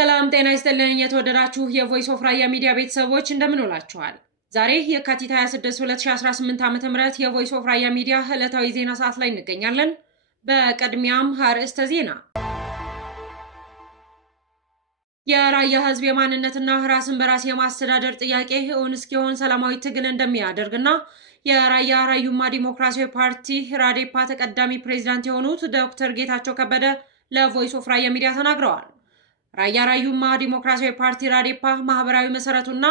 ሰላም ጤና ይስጥልኝ የተወደዳችሁ የቮይስ ኦፍ ራያ ሚዲያ ቤተሰቦች እንደምን ውላችኋል? ዛሬ የካቲት 26 2018 ዓ.ም የቮይስ ኦፍ ራያ ሚዲያ ዕለታዊ ዜና ሰዓት ላይ እንገኛለን። በቅድሚያም አርዕስተ ዜና። የራያ ህዝብ የማንነትና ራስን በራስ የማስተዳደር ጥያቄ እውን እስኪሆን ሰላማዊ ትግል እንደሚያደርግና የራያ ራዩማ ዲሞክራሲያዊ ፓርቲ ራዴፓ ተቀዳሚ ፕሬዝዳንት የሆኑት ዶክተር ጌታቸው ከበደ ለቮይስ ኦፍ ራያ ሚዲያ ተናግረዋል። ራያ ራዩማ ዲሞክራሲያዊ ፓርቲ ራዴፓ ማህበራዊ መሰረቱና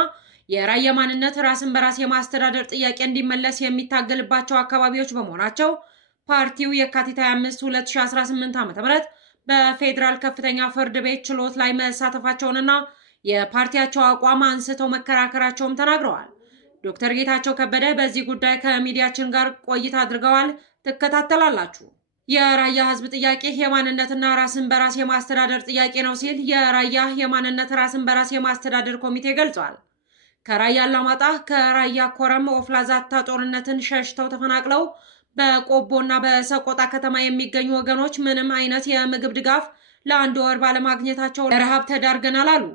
የራያ ማንነት ራስን በራስ የማስተዳደር ጥያቄ እንዲመለስ የሚታገልባቸው አካባቢዎች በመሆናቸው ፓርቲው የካቲት 25 2018 ዓ.ም በፌዴራል ከፍተኛ ፍርድ ቤት ችሎት ላይ መሳተፋቸውንና የፓርቲያቸው አቋም አንስተው መከራከራቸውም ተናግረዋል። ዶክተር ጌታቸው ከበደ በዚህ ጉዳይ ከሚዲያችን ጋር ቆይታ አድርገዋል። ትከታተላላችሁ። የራያ ህዝብ ጥያቄ የማንነትና ራስን በራስ የማስተዳደር ጥያቄ ነው ሲል የራያ የማንነት ራስን በራስ የማስተዳደር ኮሚቴ ገልጿል። ከራያ አላማጣ፣ ከራያ ኮረም ኦፍላዛታ ጦርነትን ሸሽተው ተፈናቅለው በቆቦና በሰቆጣ ከተማ የሚገኙ ወገኖች ምንም አይነት የምግብ ድጋፍ ለአንድ ወር ባለማግኘታቸው ለረሃብ ተዳርገናል አሉ።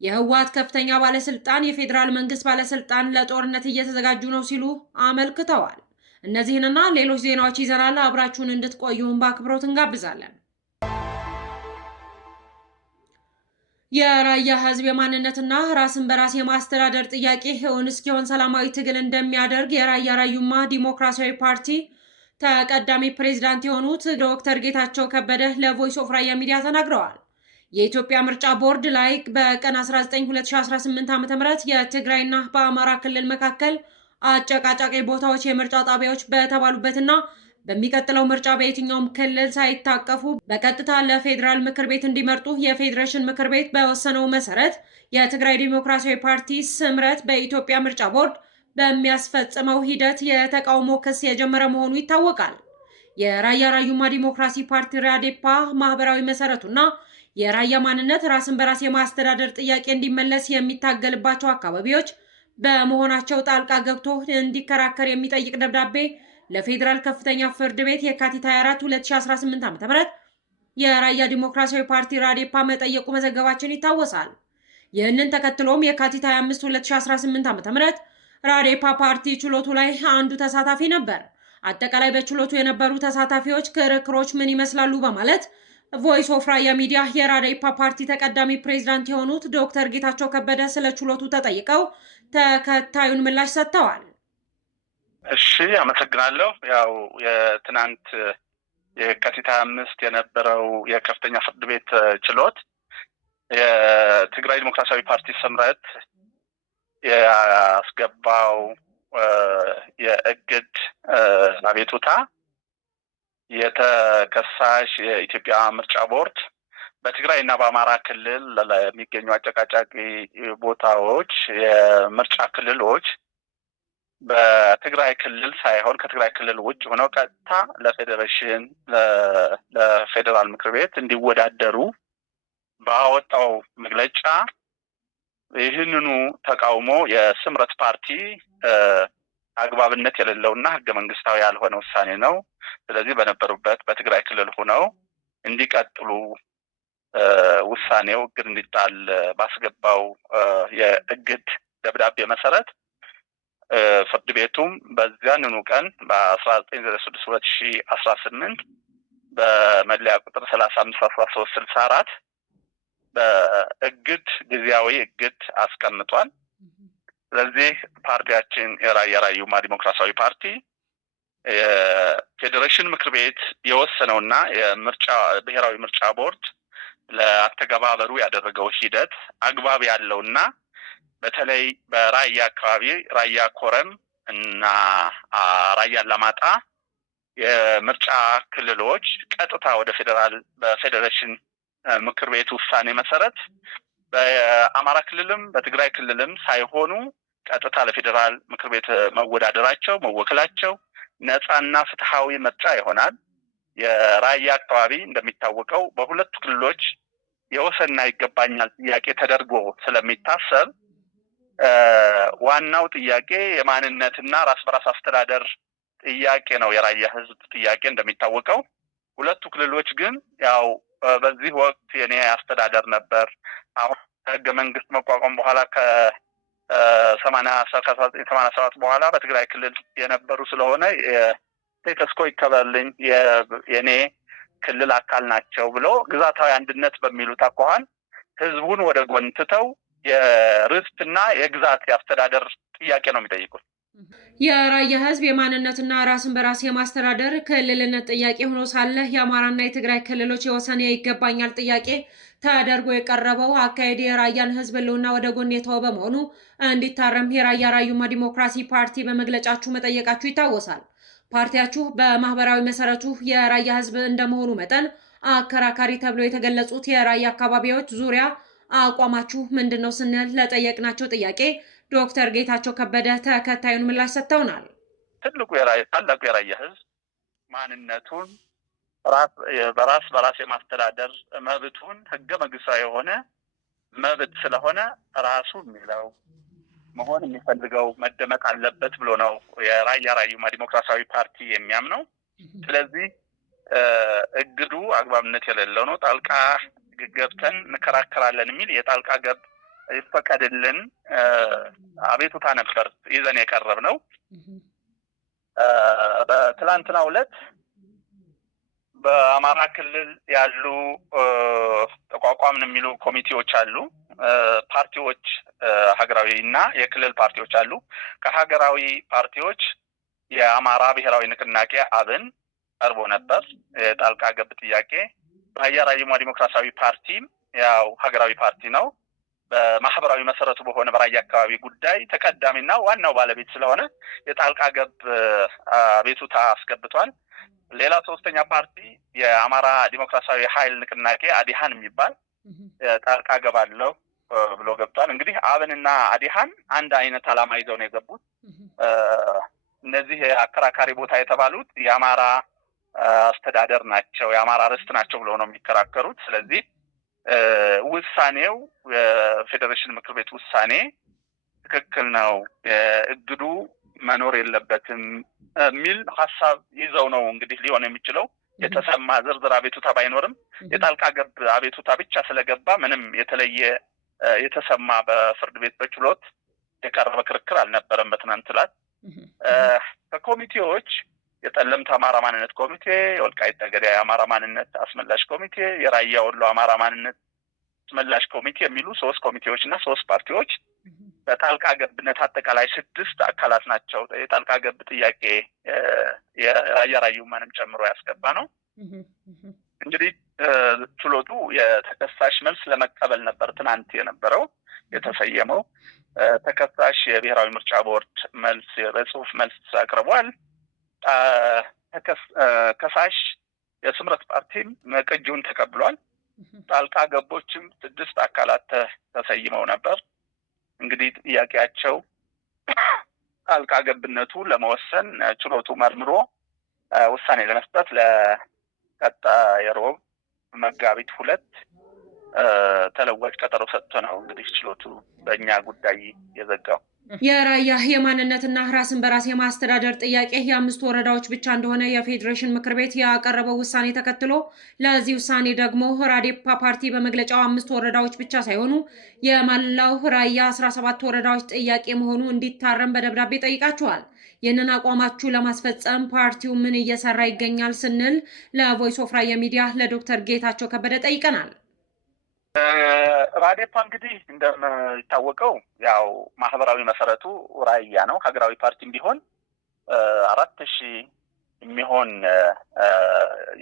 የህወሓት ከፍተኛ ባለስልጣን የፌዴራል መንግስት ባለስልጣን ለጦርነት እየተዘጋጁ ነው ሲሉ አመልክተዋል። እነዚህንና ሌሎች ዜናዎች ይዘናል። አብራችሁን እንድትቆዩን በአክብሮት እንጋብዛለን። የራያ ህዝብ የማንነትና ራስን በራስ የማስተዳደር ጥያቄ እውን እስኪሆን ሰላማዊ ትግል እንደሚያደርግ የራያ ራዩማ ዲሞክራሲያዊ ፓርቲ ተቀዳሚ ፕሬዝዳንት የሆኑት ዶክተር ጌታቸው ከበደ ለቮይስ ኦፍ ራያ ሚዲያ ተናግረዋል። የኢትዮጵያ ምርጫ ቦርድ ላይ በቀን 19 2018 ዓ.ም የትግራይና በአማራ ክልል መካከል አጨቃጫቂ ቦታዎች የምርጫ ጣቢያዎች በተባሉበትና በሚቀጥለው ምርጫ በየትኛውም ክልል ሳይታቀፉ በቀጥታ ለፌዴራል ምክር ቤት እንዲመርጡ የፌዴሬሽን ምክር ቤት በወሰነው መሰረት የትግራይ ዲሞክራሲያዊ ፓርቲ ስምረት በኢትዮጵያ ምርጫ ቦርድ በሚያስፈጽመው ሂደት የተቃውሞ ክስ የጀመረ መሆኑ ይታወቃል። የራያ ራዩማ ዲሞክራሲ ፓርቲ ራዴፓ ማህበራዊ መሰረቱና የራያ ማንነት ራስን በራስ የማስተዳደር ጥያቄ እንዲመለስ የሚታገልባቸው አካባቢዎች በመሆናቸው ጣልቃ ገብቶ እንዲከራከር የሚጠይቅ ደብዳቤ ለፌዴራል ከፍተኛ ፍርድ ቤት የካቲት 24 2018 ዓ.ም የራያ ዲሞክራሲያዊ ፓርቲ ራዴፓ መጠየቁ መዘገባችን ይታወሳል። ይህንን ተከትሎም የካቲት 25 2018 ዓ.ም ራዴፓ ፓርቲ ችሎቱ ላይ አንዱ ተሳታፊ ነበር። አጠቃላይ በችሎቱ የነበሩ ተሳታፊዎች ክርክሮች ምን ይመስላሉ በማለት ቮይስ ኦፍ ራያ ሚዲያ የራዴፓ ፓርቲ ተቀዳሚ ፕሬዝዳንት የሆኑት ዶክተር ጌታቸው ከበደ ስለ ችሎቱ ተጠይቀው ተከታዩን ምላሽ ሰጥተዋል። እሺ፣ አመሰግናለሁ። ያው የትናንት የካቲት 25 የነበረው የከፍተኛ ፍርድ ቤት ችሎት የትግራይ ዲሞክራሲያዊ ፓርቲ ስምረት ያስገባው የእግድ አቤቱታ የተከሳሽ የኢትዮጵያ ምርጫ ቦርድ በትግራይ እና በአማራ ክልል ለሚገኙ አጨቃጫቂ ቦታዎች የምርጫ ክልሎች በትግራይ ክልል ሳይሆን ከትግራይ ክልል ውጭ ሆነው ቀጥታ ለፌዴሬሽን ለፌዴራል ምክር ቤት እንዲወዳደሩ ባወጣው መግለጫ ይህንኑ ተቃውሞ የስምረት ፓርቲ አግባብነት የሌለውና ህገ መንግስታዊ ያልሆነ ውሳኔ ነው። ስለዚህ በነበሩበት በትግራይ ክልል ሆነው እንዲቀጥሉ ውሳኔው እግድ እንዲጣል ባስገባው የእግድ ደብዳቤ መሰረት ፍርድ ቤቱም በዚያንኑ ቀን በ19/06/2018 በመለያ ቁጥር 351364 በእግድ ጊዜያዊ እግድ አስቀምጧል። ስለዚህ ፓርቲያችን የራያ ራዩማ ዲሞክራሲያዊ ፓርቲ የፌዴሬሽን ምክር ቤት የወሰነውና የምርጫ ብሔራዊ ምርጫ ቦርድ ለአተገባበሩ ያደረገው ሂደት አግባብ ያለውና በተለይ በራያ አካባቢ ራያ ኮረም እና ራያ አላማጣ የምርጫ ክልሎች ቀጥታ ወደ ፌዴራል በፌዴሬሽን ምክር ቤት ውሳኔ መሰረት በአማራ ክልልም በትግራይ ክልልም ሳይሆኑ ቀጥታ ለፌዴራል ምክር ቤት መወዳደራቸው መወከላቸው ነፃና ፍትሃዊ ምርጫ ይሆናል። የራያ አካባቢ እንደሚታወቀው በሁለቱ ክልሎች የወሰንና ይገባኛል ጥያቄ ተደርጎ ስለሚታሰብ ዋናው ጥያቄ የማንነትና ራስ በራስ አስተዳደር ጥያቄ ነው። የራያ ህዝብ ጥያቄ እንደሚታወቀው ሁለቱ ክልሎች ግን ያው በዚህ ወቅት የኔ አስተዳደር ነበር አሁን ህገ መንግስት መቋቋም በኋላ ከ1987 በኋላ በትግራይ ክልል የነበሩ ስለሆነ ስቴተስ ኮ ይከበርልኝ የኔ ክልል አካል ናቸው ብሎ ግዛታዊ አንድነት በሚሉት አኳኋን ህዝቡን ወደ ጎን ትተው የርስትና የግዛት የአስተዳደር ጥያቄ ነው የሚጠይቁት። የራያ ህዝብ የማንነትና ራስን በራስ የማስተዳደር ክልልነት ጥያቄ ሆኖ ሳለ የአማራና የትግራይ ክልሎች የወሰን ይገባኛል ጥያቄ ተደርጎ የቀረበው አካሄድ የራያን ህዝብ ህልውና ወደ ጎን የተወ በመሆኑ እንዲታረም የራያ ራዩማ ዲሞክራሲ ፓርቲ በመግለጫችሁ መጠየቃችሁ ይታወሳል። ፓርቲያችሁ በማህበራዊ መሰረቱ የራያ ህዝብ እንደመሆኑ መጠን አከራካሪ ተብሎ የተገለጹት የራያ አካባቢዎች ዙሪያ አቋማችሁ ምንድን ነው ስንል ለጠየቅናቸው ጥያቄ ዶክተር ጌታቸው ከበደ ተከታዩን ምላሽ ሰጥተውናል። ታላቁ የራያ ህዝብ ማንነቱን በራስ የማስተዳደር መብቱን ህገ መንግስታዊ የሆነ መብት ስለሆነ ራሱ የሚለው መሆን የሚፈልገው መደመጥ አለበት ብሎ ነው የራያ ራዩማ ዲሞክራሲያዊ ፓርቲ የሚያምነው። ስለዚህ እግዱ አግባብነት የሌለው ነው። ጣልቃ ገብተን እንከራከራለን የሚል የጣልቃ ገብ ይፈቀድልን አቤቱታ ነበር ይዘን የቀረብ ነው። በትላንትናው ዕለት በአማራ ክልል ያሉ ተቋቋምን የሚሉ ኮሚቴዎች አሉ። ፓርቲዎች ሀገራዊ እና የክልል ፓርቲዎች አሉ። ከሀገራዊ ፓርቲዎች የአማራ ብሔራዊ ንቅናቄ አብን ቀርቦ ነበር የጣልቃ ገብ ጥያቄ። ራያ ራዩማ ዲሞክራሲያዊ ፓርቲም ያው ሀገራዊ ፓርቲ ነው። በማህበራዊ መሰረቱ በሆነ በራያ አካባቢ ጉዳይ ተቀዳሚና ዋናው ባለቤት ስለሆነ የጣልቃ ገብ አቤቱታ አስገብቷል። ሌላ ሶስተኛ ፓርቲ የአማራ ዲሞክራሲያዊ ኃይል ንቅናቄ አዲሃን የሚባል ጣልቃ ገባለሁ ብሎ ገብቷል። እንግዲህ አብንና አዲሃን አንድ አይነት ዓላማ ይዘው ነው የገቡት። እነዚህ አከራካሪ ቦታ የተባሉት የአማራ አስተዳደር ናቸው፣ የአማራ ርስት ናቸው ብለው ነው የሚከራከሩት። ስለዚህ ውሳኔው የፌዴሬሽን ምክር ቤት ውሳኔ ትክክል ነው፣ እግዱ መኖር የለበትም የሚል ሀሳብ ይዘው ነው እንግዲህ ሊሆን የሚችለው። የተሰማ ዝርዝር አቤቱታ ባይኖርም የጣልቃ ገብ አቤቱታ ብቻ ስለገባ ምንም የተለየ የተሰማ በፍርድ ቤት በችሎት የቀረበ ክርክር አልነበረም። በትናንት ዕለት ከኮሚቴዎች የጠለምት አማራ ማንነት ኮሚቴ፣ የወልቃይት ጠገዴ የአማራ ማንነት አስመላሽ ኮሚቴ፣ የራያ ወሎ አማራ ማንነት አስመላሽ ኮሚቴ የሚሉ 3 ኮሚቴዎች እና 3 ፓርቲዎች በጣልቃ ገብነት አጠቃላይ 6 አካላት ናቸው የጣልቃ ገብ ጥያቄ የራያ ራዩማንም ጨምሮ ያስገባ ነው። እንግዲህ ችሎቱ የተከሳሽ መልስ ለመቀበል ነበር ትናንት የነበረው የተሰየመው። ተከሳሽ የብሔራዊ ምርጫ ቦርድ መልስ በጽሁፍ መልስ አቅርቧል። ከሳሽ የስምረት ፓርቲም ቅጂውን ተቀብሏል። ጣልቃ ገቦችም 6 አካላት ተሰይመው ነበር። እንግዲህ ጥያቄያቸው ጣልቃ ገብነቱ ለመወሰን ችሎቱ መርምሮ ውሳኔ ለመስጠት ለቀጣይ ሮብ መጋቢት 2 ተለዋጭ ቀጠሮ ሰጥቶ ነው እንግዲህ ችሎቱ በእኛ ጉዳይ የዘጋው። የራያ የማንነትና ራስን በራስ የማስተዳደር ጥያቄ የ5 ወረዳዎች ብቻ እንደሆነ የፌዴሬሽን ምክር ቤት ያቀረበው ውሳኔ ተከትሎ ለዚህ ውሳኔ ደግሞ ራዴፓ ፓርቲ በመግለጫው 5 ወረዳዎች ብቻ ሳይሆኑ የመላው ራያ 17 ወረዳዎች ጥያቄ መሆኑ እንዲታረም በደብዳቤ ጠይቃችኋል። ይህንን አቋማችሁ ለማስፈጸም ፓርቲው ምን እየሰራ ይገኛል ስንል ለቮይስ ኦፍ ራያ ሚዲያ ለዶክተር ጌታቸው ከበደ ጠይቀናል። ራዴፓ እንግዲህ እንደሚታወቀው ያው ማህበራዊ መሰረቱ ራያ ነው። ሀገራዊ ፓርቲም ቢሆን 4000 የሚሆን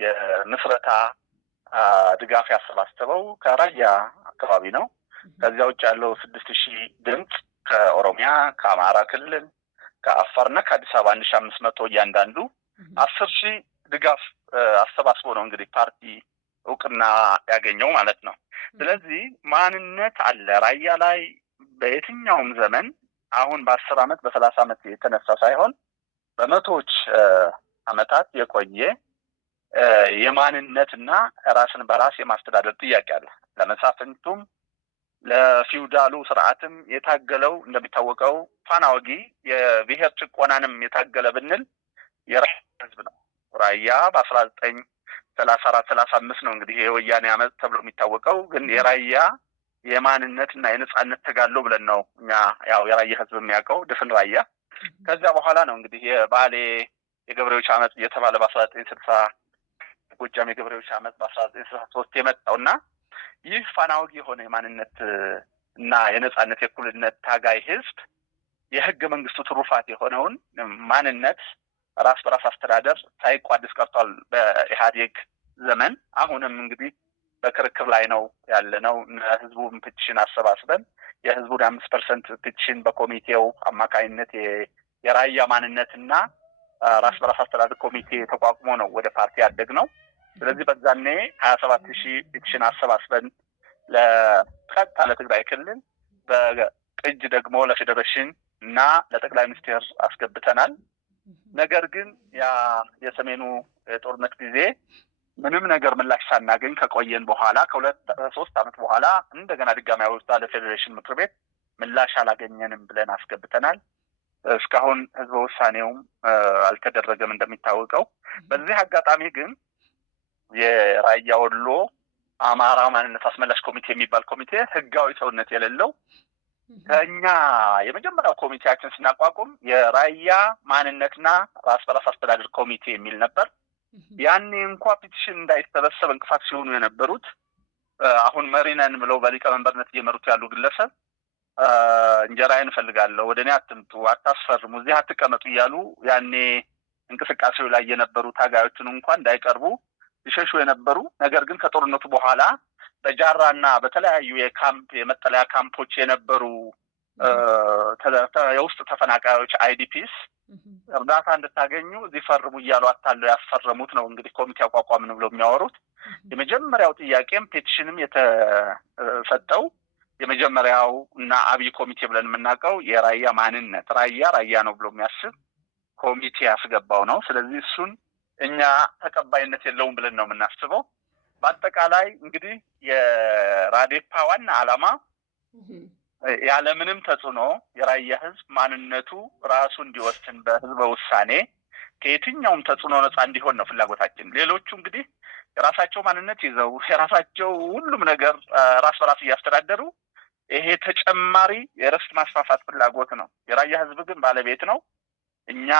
የምስረታ ድጋፍ ያሰባሰበው ከራያ አካባቢ ነው። ከዚያ ውጭ ያለው 6000 ድምፅ ከኦሮሚያ፣ ከአማራ ክልል፣ ከአፋርና ከአዲስ አበባ 1500 እያንዳንዱ 10000 ድጋፍ አሰባስቦ ነው እንግዲህ ፓርቲ እውቅና ያገኘው ማለት ነው። ስለዚህ ማንነት አለ ራያ ላይ በየትኛውም ዘመን አሁን በ10 ዓመት በ30 ዓመት የተነሳ ሳይሆን በመቶዎች ዓመታት የቆየ የማንነትና ራስን በራስ የማስተዳደር ጥያቄ አለ። ለመሳፍንቱም ለፊውዳሉ ስርዓትም የታገለው እንደሚታወቀው ፋናወጊ የብሔር ጭቆናንም የታገለ ብንል የራያ ህዝብ ነው። ራያ በ1934-35 ነው እንግዲህ የወያኔ አመት ተብሎ የሚታወቀው። ግን የራያ የማንነትና የነጻነት ተጋድሎ ብለን ነው እኛ ያው የራያ ህዝብ የሚያውቀው ድፍን ራያ። ከዚያ በኋላ ነው እንግዲህ የባሌ የገበሬዎች አመጽ እየተባለ በ1960 ጎጃም የገበሬዎች አመጽ በ1963 የመጣውና ይህ ፋናወጊ የሆነ የማንነት እና የነጻነት የእኩልነት ታጋይ ህዝብ የህገ መንግስቱ ትሩፋት የሆነውን ማንነት ራስ በራስ አስተዳደር ሳይቋደስ ቀርቷል በኢህአዴግ ዘመን። አሁንም እንግዲህ በክርክር ላይ ነው ያለነው። ህዝቡን ፔቲሽን አሰባስበን የህዝቡን 5% ፔቲሽን በኮሚቴው አማካይነት የራያ ማንነትና ራስ በራስ አስተዳደር ኮሚቴ ተቋቁሞ ነው ወደ ፓርቲ ያደግነው። ስለዚህ በዛኔ 27,000 ፔቲሽን አሰባስበን ለቀጥታ ለትግራይ ክልል በቅጅ ደግሞ ለፌዴሬሽን እና ለጠቅላይ ሚኒስቴር አስገብተናል። ነገር ግን ያ የሰሜኑ የጦርነት ጊዜ ምንም ነገር ምላሽ ሳናገኝ ከቆየን በኋላ ከ2-3 ዓመት በኋላ እንደገና ድጋሚ አውጥታ ለፌዴሬሽን ምክር ቤት ምላሽ አላገኘንም ብለን አስገብተናል። እስካሁን ህዝበ ውሳኔውም አልተደረገም እንደሚታወቀው። በዚህ አጋጣሚ ግን የራያ ወሎ አማራ ማንነት አስመላሽ ኮሚቴ የሚባል ኮሚቴ ህጋዊ ሰውነት የሌለው ከኛ የመጀመሪያው ኮሚቴያችን ስናቋቁም የራያ ማንነትና ራስ በራስ አስተዳደር ኮሚቴ የሚል ነበር። ያኔ እንኳ ፔቲሽን እንዳይሰበሰብ እንቅፋት ሲሆኑ የነበሩት አሁን መሪ ነን ብለው በሊቀመንበርነት እየመሩት ያሉ ግለሰብ እንጀራዬን እፈልጋለሁ፣ ወደ እኔ አትምጡ፣ አታስፈርሙ፣ እዚህ አትቀመጡ እያሉ ያኔ እንቅስቃሴው ላይ የነበሩ ታጋዮችን እንኳን እንዳይቀርቡ ይሸሹ የነበሩ፣ ነገር ግን ከጦርነቱ በኋላ በጃራና በተለያዩ የመጠለያ ካምፖች የነበሩ የውስጥ ተፈናቃዮች አይዲፒስ እርዳታ እንድታገኙ እዚህ ፈርሙ እያሉ አታለው ያስፈረሙት ነው እንግዲህ ኮሚቴ አቋቋምን ብለው የሚያወሩት። የመጀመሪያው ጥያቄም ፔቲሽንም የተሰጠው የመጀመሪያው እና አብይ ኮሚቴ ብለን የምናውቀው የራያ ማንነት ራያ ነው ብሎ የሚያስብ ኮሚቴ ያስገባው ነው። ስለዚህ እሱን እኛ ተቀባይነት የለውም ብለን ነው የምናስበው። በአጠቃላይ እንግዲህ የራዴፓ ዋና ዓላማ ያለምንም ተጽዕኖ የራያ ህዝብ ማንነቱ ራሱ እንዲወስን በህዝበ ውሳኔ ከየትኛውም ተጽዕኖ ነፃ እንዲሆን ነው ፍላጎታችን። ሌሎቹ እንግዲህ የራሳቸው ማንነት ይዘው የራሳቸው ሁሉም ነገር ራስ በራስ እያስተዳደሩ ይሄ ተጨማሪ የርስት ማስፋፋት ፍላጎት ነው። የራያ ህዝብ ግን ባለቤት ነው። እኛ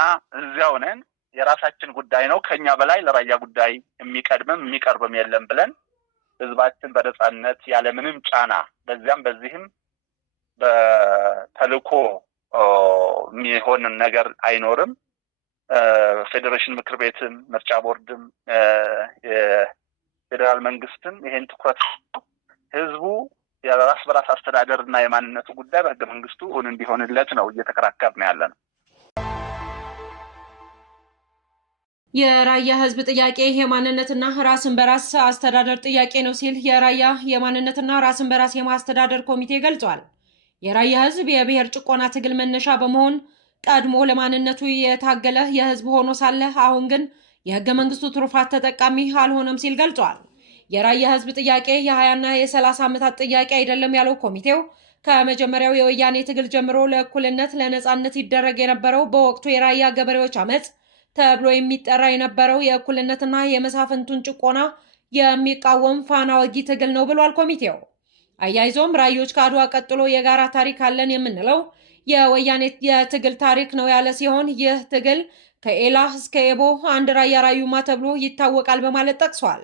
እዚያው ነን፣ የራሳችን ጉዳይ ነው፣ ከኛ በላይ ለራያ ጉዳይ የሚቀድምም የሚቀርብም የለም ብለን ህዝባችን በነፃነት ያለምንም ጫና በዚያም በዚህም በተልእኮ የሚሆን ነገር አይኖርም። ፌዴሬሽን ምክር ቤትም ምርጫ ቦርድም የፌዴራል መንግስትም ይሄን ትኩረት ህዝቡ የራስ በራስ አስተዳደር እና የማንነቱ ጉዳይ በህገ መንግስቱ እውን እንዲሆንለት ነው እየተከራከርን ያለ ነው። የራያ ህዝብ ጥያቄ የማንነትና ራስን በራስ አስተዳደር ጥያቄ ነው ሲል የራያ የማንነትና ራስን በራስ የማስተዳደር ኮሚቴ ገልጿል። የራያ ህዝብ የብሔር ጭቆና ትግል መነሻ በመሆን ቀድሞ ለማንነቱ የታገለ የህዝብ ሆኖ ሳለ አሁን ግን የህገ መንግስቱ ትሩፋት ተጠቃሚ አልሆነም ሲል ገልጿል። የራያ ህዝብ ጥያቄ የ20ና የ30 ዓመታት ጥያቄ አይደለም ያለው ኮሚቴው ከመጀመሪያው የወያኔ ትግል ጀምሮ ለእኩልነት ለነጻነት ይደረግ የነበረው በወቅቱ የራያ ገበሬዎች አመጽ ተብሎ የሚጠራ የነበረው የእኩልነትና የመሳፍንቱን ጭቆና የሚቃወም ፋና ወጊ ትግል ነው ብሏል ኮሚቴው። አያይዞም ራዮች ከአድዋ ቀጥሎ የጋራ ታሪክ አለን የምንለው የወያኔ የትግል ታሪክ ነው ያለ ሲሆን ይህ ትግል ከኤላ እስከ ኤቦ አንድ ራያ ራዩማ ተብሎ ይታወቃል በማለት ጠቅሷል።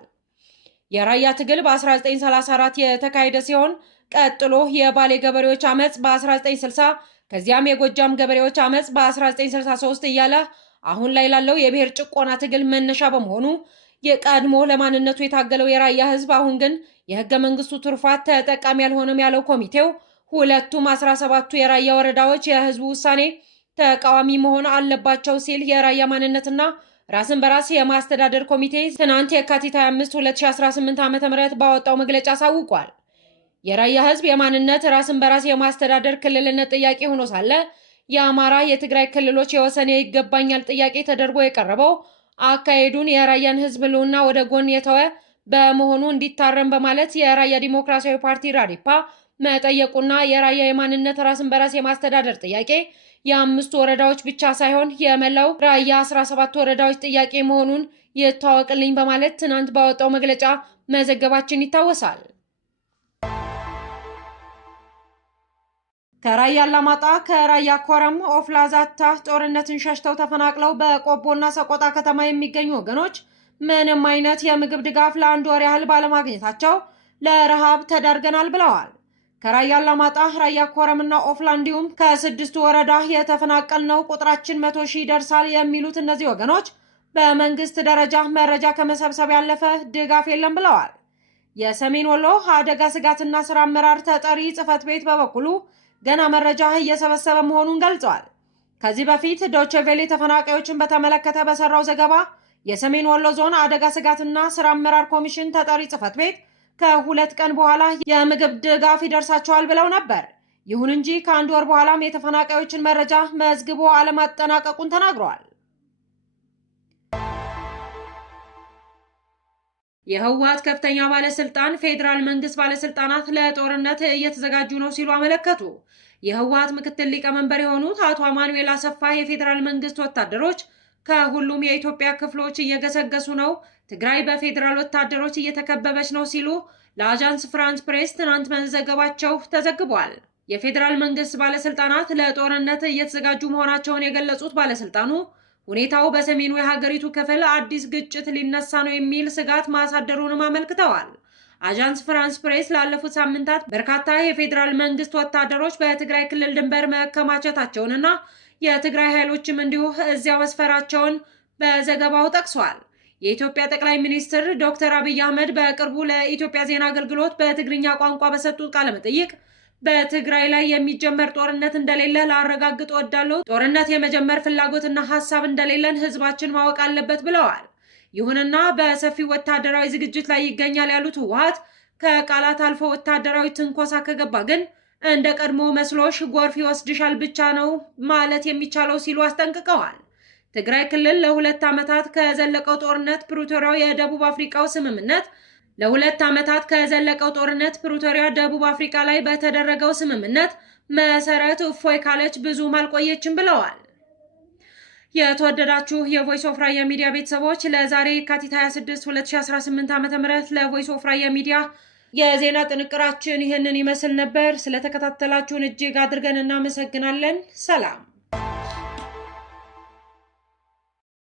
የራያ ትግል በ1934 የተካሄደ ሲሆን ቀጥሎ የባሌ ገበሬዎች አመጽ በ1960 ከዚያም የጎጃም ገበሬዎች አመጽ በ1963 እያለ አሁን ላይ ላለው የብሔር ጭቆና ትግል መነሻ በመሆኑ የቀድሞ ለማንነቱ የታገለው የራያ ህዝብ አሁን ግን የህገ መንግስቱ ትሩፋት ተጠቃሚ ያልሆነም ያለው ኮሚቴው ሁለቱም 17ቱ የራያ ወረዳዎች የህዝቡ ውሳኔ ተቃዋሚ መሆን አለባቸው ሲል የራያ ማንነትና ራስን በራስ የማስተዳደር ኮሚቴ ትናንት የካቲት 25 2018 ዓ.ም ባወጣው መግለጫ አሳውቋል። የራያ ህዝብ የማንነት ራስን በራስ የማስተዳደር ክልልነት ጥያቄ ሆኖ ሳለ የአማራ የትግራይ ክልሎች የወሰን ይገባኛል ጥያቄ ተደርጎ የቀረበው አካሄዱን የራያን ህዝብ ህልውና ወደ ጎን የተወ በመሆኑ እንዲታረም በማለት የራያ ዲሞክራሲያዊ ፓርቲ ራዴፓ መጠየቁና የራያ የማንነት ራስን በራስ የማስተዳደር ጥያቄ የአምስቱ ወረዳዎች ብቻ ሳይሆን የመላው ራያ 17 ወረዳዎች ጥያቄ መሆኑን ይታወቅልኝ በማለት ትናንት ባወጣው መግለጫ መዘገባችን ይታወሳል። ከራያ አላማጣ፣ ከራያ ኮረም፣ ኦፍላ፣ ዛታ ጦርነትን ሸሽተው ተፈናቅለው በቆቦና ሰቆጣ ከተማ የሚገኙ ወገኖች ምንም አይነት የምግብ ድጋፍ ለ1 ወር ያህል ባለማግኘታቸው ለረሃብ ተዳርገናል ብለዋል። ከራያ አላማጣ፣ ራያ ኮረምና ኦፍላ እንዲሁም ከ6 ወረዳ የተፈናቀልነው ቁጥራችን 100 ሺህ ይደርሳል የሚሉት እነዚህ ወገኖች በመንግስት ደረጃ መረጃ ከመሰብሰብ ያለፈ ድጋፍ የለም ብለዋል። የሰሜን ወሎ አደጋ ስጋትና ስራ አመራር ተጠሪ ጽሕፈት ቤት በበኩሉ ገና መረጃ እየሰበሰበ መሆኑን ገልጿል። ከዚህ በፊት ዶቼ ቬሌ ተፈናቃዮችን በተመለከተ በሰራው ዘገባ የሰሜን ወሎ ዞን አደጋ ስጋትና ስራ አመራር ኮሚሽን ተጠሪ ጽሕፈት ቤት ከ2 ቀን በኋላ የምግብ ድጋፍ ይደርሳቸዋል ብለው ነበር። ይሁን እንጂ ከ1 ወር በኋላም የተፈናቃዮችን መረጃ መዝግቦ አለማጠናቀቁን ተናግረዋል። የህወሓት ከፍተኛ ባለስልጣን ፌዴራል መንግስት ባለስልጣናት ለጦርነት እየተዘጋጁ ነው ሲሉ አመለከቱ። የህወሓት ምክትል ሊቀመንበር የሆኑት አቶ አማኑኤል አሰፋ የፌዴራል መንግስት ወታደሮች ከሁሉም የኢትዮጵያ ክፍሎች እየገሰገሱ ነው፣ ትግራይ በፌዴራል ወታደሮች እየተከበበች ነው ሲሉ ለአጃንስ ፍራንስ ፕሬስ ትናንት መዘገባቸው ተዘግቧል። የፌዴራል መንግስት ባለስልጣናት ለጦርነት እየተዘጋጁ መሆናቸውን የገለጹት ባለስልጣኑ ሁኔታው በሰሜኑ የሀገሪቱ ክፍል አዲስ ግጭት ሊነሳ ነው የሚል ስጋት ማሳደሩንም አመልክተዋል። አጃንስ ፍራንስ ፕሬስ ላለፉት ሳምንታት በርካታ የፌዴራል መንግስት ወታደሮች በትግራይ ክልል ድንበር መከማቸታቸውንና የትግራይ ኃይሎችም እንዲሁ እዚያው መስፈራቸውን በዘገባው ጠቅሷል። የኢትዮጵያ ጠቅላይ ሚኒስትር ዶክተር አብይ አህመድ በቅርቡ ለኢትዮጵያ ዜና አገልግሎት በትግርኛ ቋንቋ በሰጡት ቃለ መጠይቅ በትግራይ ላይ የሚጀመር ጦርነት እንደሌለ ላረጋግጥ እወዳለሁ። ጦርነት የመጀመር ፍላጎትና ሀሳብ እንደሌለን ህዝባችን ማወቅ አለበት ብለዋል። ይሁንና በሰፊው ወታደራዊ ዝግጅት ላይ ይገኛል ያሉት ህወሓት ከቃላት አልፎ ወታደራዊ ትንኮሳ ከገባ ግን እንደ ቀድሞ መስሎሽ ጎርፍ ይወስድሻል ብቻ ነው ማለት የሚቻለው ሲሉ አስጠንቅቀዋል። ትግራይ ክልል ለ2 ዓመታት ከዘለቀው ጦርነት ፕሪቶሪያው የደቡብ አፍሪካው ስምምነት ፕሪቶሪያ ደቡብ አፍሪካ ላይ በተደረገው ስምምነት መሰረት እፎይ ካለች ብዙም አልቆየችም ብለዋል። የተወደዳችሁ የቮይስ ኦፍ ራያ ሚዲያ ቤተሰቦች ለዛሬ የካቲት 26 2018 ዓ.ም ለቮይስ ኦፍ ራያ ሚዲያ የዜና ጥንቅራችን ይህንን ይመስል ነበር። ስለተከታተላችሁን እጅግ አድርገን እናመሰግናለን። ሰላም።